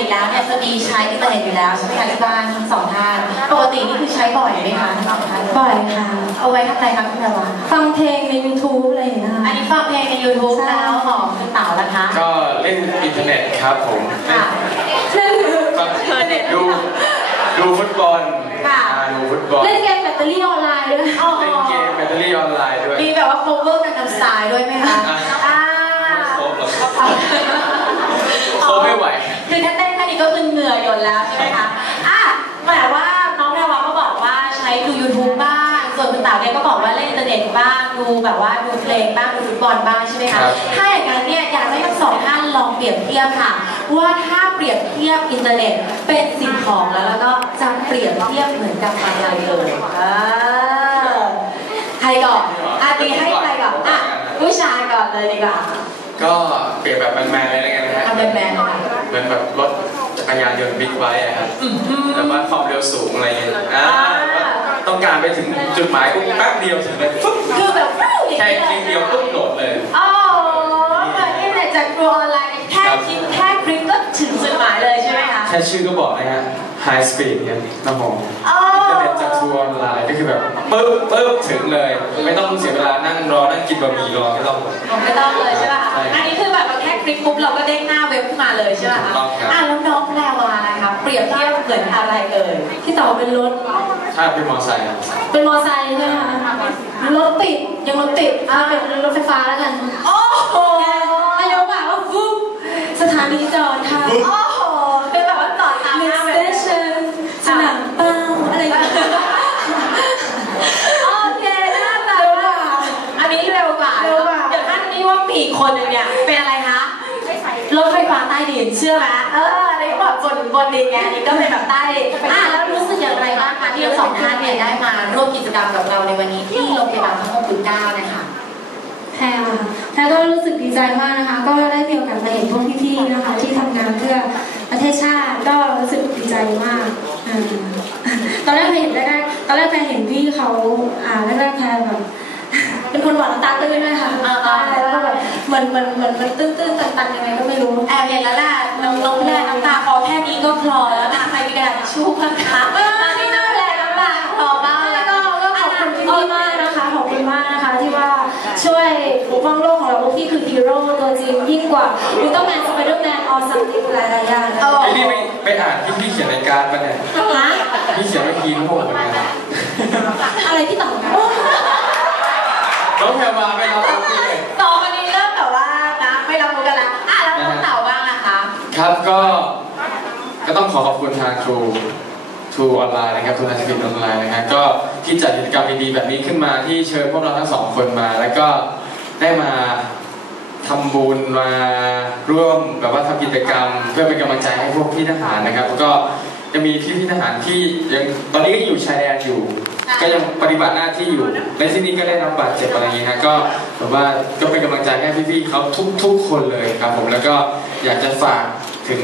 ติแล้วเนี่ยจะมีใช้อินเทอร์เน็ตอยู่แล้วใช่ไหมคะที่บ้านทั้งสองท่านปกตินี่คือใช้บ่อยไหมคะทั้งสองท่านบ่อยค่ะ เอาไว้ทำอะไรคะคุณแพรวาฟังเพลงใน YouTube อะไรอย่างเงี้ยอันนี้ฟังเพลงใน YouTube ใช่แล้วของคุณเต๋าล่ะคะก็เล่นอินเทอร์เน็ตครับผมเล่ค่ะนนั่นคือฟังดูดูฟุตบอลค่ะอ่าดูฟุตบอลเล่นเกมแบตเตอรี่ออนไลน์ด้วยอ๋อเล่นเกมแบตเตอรี่ออนไลน์ด้วยมีแบบว่า cover กันกับสายด้วยไหมคะอะอ่าครบหรอกครบไม่ไหวคือถ้าเต้น แค่นี้ก็คือเหงื่อหยดแล้วใช่ไหมคะอะแต่ว่าน้องแพรวาก็บอกว่าใช้ดู YouTube บ้าง ส่วนคุณเต๋าเนี่ยก็บอกว่าเล่นอินเทอร์เน็ตบ้าง ดูแบบว่าดูเพลงบ้าง ดูฟุตบอลบ้างใช่ไหมครัคะบถ้าอย่างนั้นเนี่ยอยากให้ทั้งสองท่านลองเปรียบเทียบค่ะ ว่าถ้าเปรียบเทียบอินเทอร์เน็ตเป็นสิ่งของแล้วแล้วก็จะเปรียบเทียบเหมือนกับอะไรเลยเออใครก่อนอะดีให้ใครก่อนอะผู้ชายก่อนเลยดีกว่า ก็เปลี่ยนแบบแมนๆเลยแล้วกันนะฮะทำเป็นแมนๆค่ะเหมือนแบบรถ จักรยานยนต์บิ๊กไบค์อะครับแต่ว่าความเร็วสูงอะไรเงี้ยอ่าแบบว่าต้องการไปถึงจุดหมายปุ๊บแป๊บเดียวถึงเลยปุ๊บคือแบบฟู่อย่างแค่นี้คลิกเลเดียยวปุ๊บโหลดเลยโอ้เปิดนี่เลยจากตัวออนไลน์แค่คลิกแค่คลิกก็ถึงจุดหมายเลยใช่ไหมคะแค่ชื่อก็บอกนะฮะ High Speed เนี่ยน้ำหอมโอ้อินเทอร์เน็ตจากทัวร์ออนไลน์ก็คือแบบปึ๊บปึ๊บถึงเลย ไม่ต้องเสียเวลานั่งรอนั่งกินบะหมี่รอไม่ต้องผมไม่ต้องเลยใช่ป่ะคะใช่อันนี้ คือแบบเราแค่คลิกปุ๊บเราก็เด้งหน้าเว็บขึ้นมาเลยใช่ป่ะถูคะกต้องครับอะแล้วน้องแพรวานะคะเปรียบเทียบเหมือนอะไรเอ่ยพี่เต๋อเป็นรถถ้าเป็นมอเตอร์ไซค์อะเป็นมอไซค์ใช่ไหมคะรถติดยังรถติดอ่าเป็นรถไฟฟ้าแล้วกันโอ้โหอายกแบบว่าฟุ๊บสถานีจอดค่ะ บนดินไงอันนี้ก็เป็นแบบใต้อะแล้วรู้สึกอย่างไรบ้างคะที่ทั้งสองท่านเนี่ยได้มาร่วมกิจกรรมกับเราในวันนี้ที่โรงพยาบาลพระมงกุฎเกล้านะคะแพรค่ะแพรก็รู้สึกดีใจมากนะคะ ก็ได้มีโอกาสมาเห็นพวกพี่ๆนะคะ ที่ทำงานเพื่อประเทศชาติก็รู้สึกดีใจมากอตอนแรกแพรเห็นแรกๆตอนแรกแพรเห็นพี่เขาอ่าแรกๆแพรแบบเป็นคนหวานตาตื้นด้วยค่ะใช่แล้วก็แบบเหมือนเหมือนเหมือนมันตื้นๆตันๆยังไงก็ไม่รู้แอบเห็นแล้วแหละ ค่นี้ก็คลอแล้วนะใครมีกระดาษทิชชู่บ้างคะตอนนี้น้องแพรน้ำตาคลอบ้างแล้วก็ก็ขอบคุณพี่ๆมากนะคะขอบคุณมากนะคะที่ว่าช่วยปกป้องโลกของเราพวกพี่คือฮีโร่ตัวจริงยิ่งกว่าอุลตร้าแมนสไปเดอร์แมนออซัมติงหลายๆอย่างนะเออไอ้นี่ไปไปอ่านที่พี่เขียนในการดปะเนี่ยฮะพี่เขียนไม่พีนโง่เหมือนกันอะไรพี่ต่อนะน้องแพรวาไม่รับรู้เลย ขอขอบคุณทางครูทรูออนไลน์นะครับทูนาสปินออนไลน์นะครับก็ที่จัดกิจกรรมดีๆแบบนี้ขึ้นมาที่เชิญพวกเราทั้งสองคนมา แล้วก็ได้มาทำบุญมาร่วมแบบว่าทำกิจกรรม เพื่อเป็นกำลังใจให้พวกพี่ทหารนะครับแล้วก็จะมีพี่พี่ทหารที่ยังตอนนี้ก็อยู่ชายแดนอยู่ ก็ยังปฏิบัติหน้าที่อยู่ในที่นี้ก็ได้รับบาดเจ็บอะไรอย่างเงี้ยฮะก็แบบว่าก็เป็นกำลังใจให้พี่ๆเขาทุกๆคนเลยครับผมแล้วก็อยากจะฝากถึง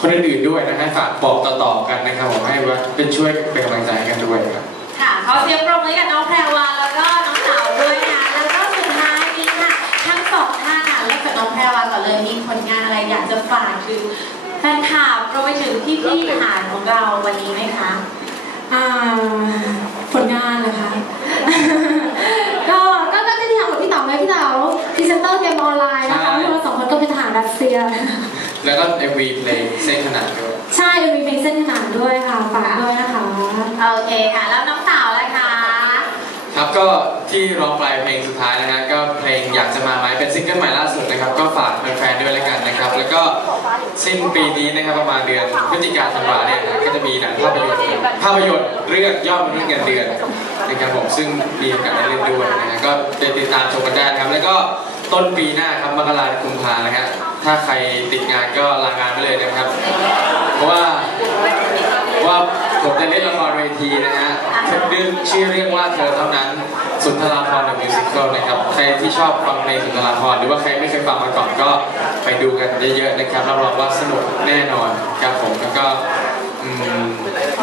คนอื่นๆด้วยนะฮะฝากบอกต่อๆกันนะครับผมให้ว่าเป็นช่วยเป็นกำลังใจให้กันด้วยครับค่ะขอเสียงปรบมือให้กับน้องแพรวาแล้วก็น้องเต๋าด้วยนะแล้วก็สุดท้ายนี้ค่ะทั้งสองท่านอะเริ่มจากน้องแพรวาก่อนเลยมีผลงานอะไรอยากจะฝากถึงแฟนคลับรวมไปถึงพี่ๆทหารของเราวันนี้ไหมคะอ่าผลงานนะคะ แล้วก็ MV เพลงเส้นขนาดด้วยใช่มีเพลงเส้นขนานด้วยค่ะฝากด้วยนะคะโอเคค่ะ แล้วน้องเต๋าล่ะคะครับก็ที่ร้องปลายเพลงสุดท้ายนะฮะก็เพลงอยากจะมาไหมเป็นซิงเกิลใหม่ล่าสุดนะครับ ก็ฝากแฟนๆด้วยแล้วกันนะครับ แล้วก็สิ้นปีนี้นะครับประมาณเดือนพฤศจิกาธันวาเนี่ยนะก็จะมีหนังภาพยนตร์ภาพยนตร์เรื่องยอดมนุษย์เงินเดือนนะครับผมซึ่งมีโอกาสได้เล่นด้วยนะฮะก็ติดตามชมกันได้นะครับแล้วก็ ต้นปีหน้าครับมกราคมกุมภานะฮะถ้าใครติดงานก็ลางานไปเลยนะครับ เพราะว่าว่าผมจะเล่นละครเวทีนะฮะเรื่องชื่อเรื่องว่าเธอเท่านั้นสุนทราภรณ์ The Musical นะครับใครที่ชอบฟังเพลงสุนทราภรหรือว่าใครไม่เคยฟังมาก่อนก็ไปดูกันเยอะๆนะครับรับรองว่าสนุกแน่นอนครับผมแล้วก็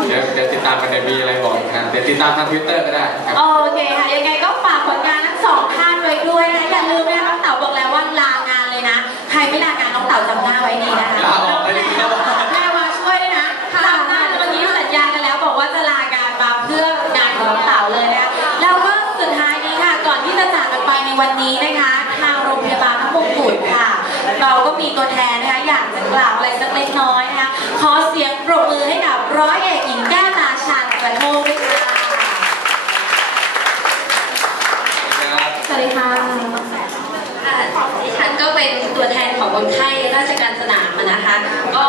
เดี๋ยวเดี๋ยวติดตามกันเดี๋ยวมีอะไรบอกอีกนะเดี๋ยวติดตามทางทวิตเตอร์ก็ได้ครับโอเคค่ะยังไงก็ฝากผลงานทั้งสองท่านไว้ด้วยนะอย่าลืมนะน้องเต๋าบอกแล้วว่าลางานเลยนะ ใครไม่ลางานน้องเต๋าจำหน้าไว้ดีนะคะ ลาออกเลยดีกว่า วันนี้นะคะทางโรงพยาบาลพระมงกุฎค่ะ เราก็มีตัว แทนนะคะอยากจะกล่าวอะไรสักเล็กน้อยนะคะขอเสียงปรบมือให้กับร้อยเอกหญิงแก้วตาชาญกระโทกด้วยค่ะสวัสดีค่ะค่ะดิฉันก็เป็นตัวแทนของคนไข้ราชการสนามนะคะ ก็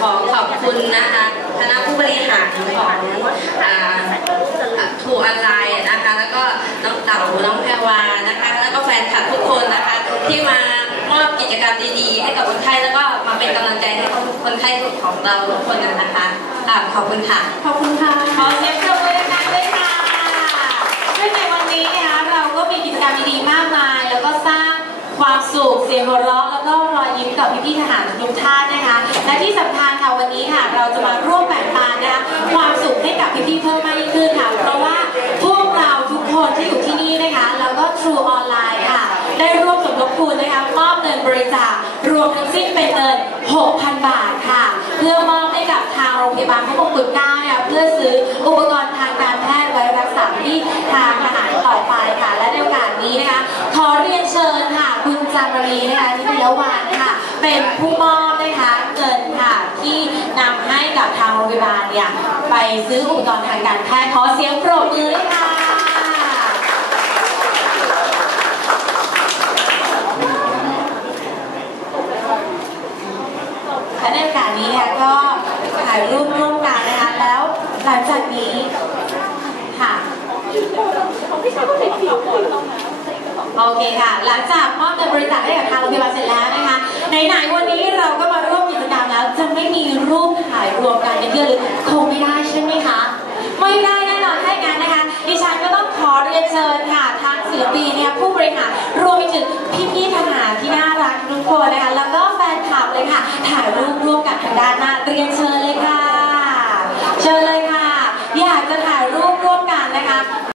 ขอขอบคุณนะคะคณะผู้บริหารของทูออนไลน์นะคะ แล้วก็น้องเต๋าน้องแพรวานะคะ แล้วก็แฟนคลับทุกคนนะคะที่มา รรมดีๆ ให้กับคนไข้แล้วก็มาเป็นกำลังใจให้กับคนไข้ของเราทุกคนนะคะอะขอบคุณค่ะ ขอบคุณค่ะ ขอเสียงปรบมือดังๆด้วยค่ะซึ่งในวันนี้นะคะเราก็มีกิจกรรมดีๆมากมาย แล้วก็สร้างความสุขเสียงหัวเราะแล้วก็รอยยิ้มกับพี่ๆทหารทุกท่านนะคะ และที่สำคัญค่ะวันนี้ค่ะ เราจะมาร่วมแบ่งปันนะคะความสุขให้กับพี่ๆเพิ่มมากยิ่งขึ้นค่ะ เพราะว่าพวกเราทุก คนที่อยู่ที่นี่นะคะ แล้วก็ True Online ค่ะ ได้ร่วมสมทบทุนนะคะมอบเงินบริจาครวมทั้งสิ้นเป็นเงิน 6,000 บาทค่ะ เพื่อมอบให้กับทางโรงพยาบาลพระมงกุฎเกล้านะคะเพื่อซื้ออุปกรณ์ทางการแพทย์ไว้รักษาที่ทางทหารต่อไปค่ะ และในโอกาสนี้นะคะขอเรียนเชิญค่ะ คุณจามรีนะคะนิตยวันค่ะ เป็นผู้มอบนะคะเงินค่ะที่นำให้กับทางโรงพยาบาลเนี่ยไปซื้ออุปกรณ์ทางการแพทย์ขอเสียงปรบมือด้วยค่ะในโอกาสนี้เนี่ยก็ถ่ายรูปร่วมกันนะคะ แล้ว หลังจากนี้ค่ะโอเคค่ะ หลังจากมอบเงินบริจาคให้กับทางโรงพยาบาลเสร็จแล้วนะคะไหนๆวันนี้เราก็มาร่วมกิจกรรมแล้ว จะไม่มีรูปถ่ายรวมกันเยอะๆหรือคงไม่ได้ใช่ไหมคะ ไม่ได้แน่นอนถ้าอย่างนั้นนะคะ ดิฉันก็ต้องขอเรียนเชิญค่ะทางศิลปินเนี่ยผู้บริหารรวมไปถึงพี่ๆทหารที่น่ารักทุกคนนะคะแล้วก็แฟนคลับเลยค่ะ ถ่ายรูปร่วมกันทางด้านหน้าเรียนเชิญเลยค่ะเชิญเลยค่ะอยากจะ ถ่ายรูปร่วมกันนะคะ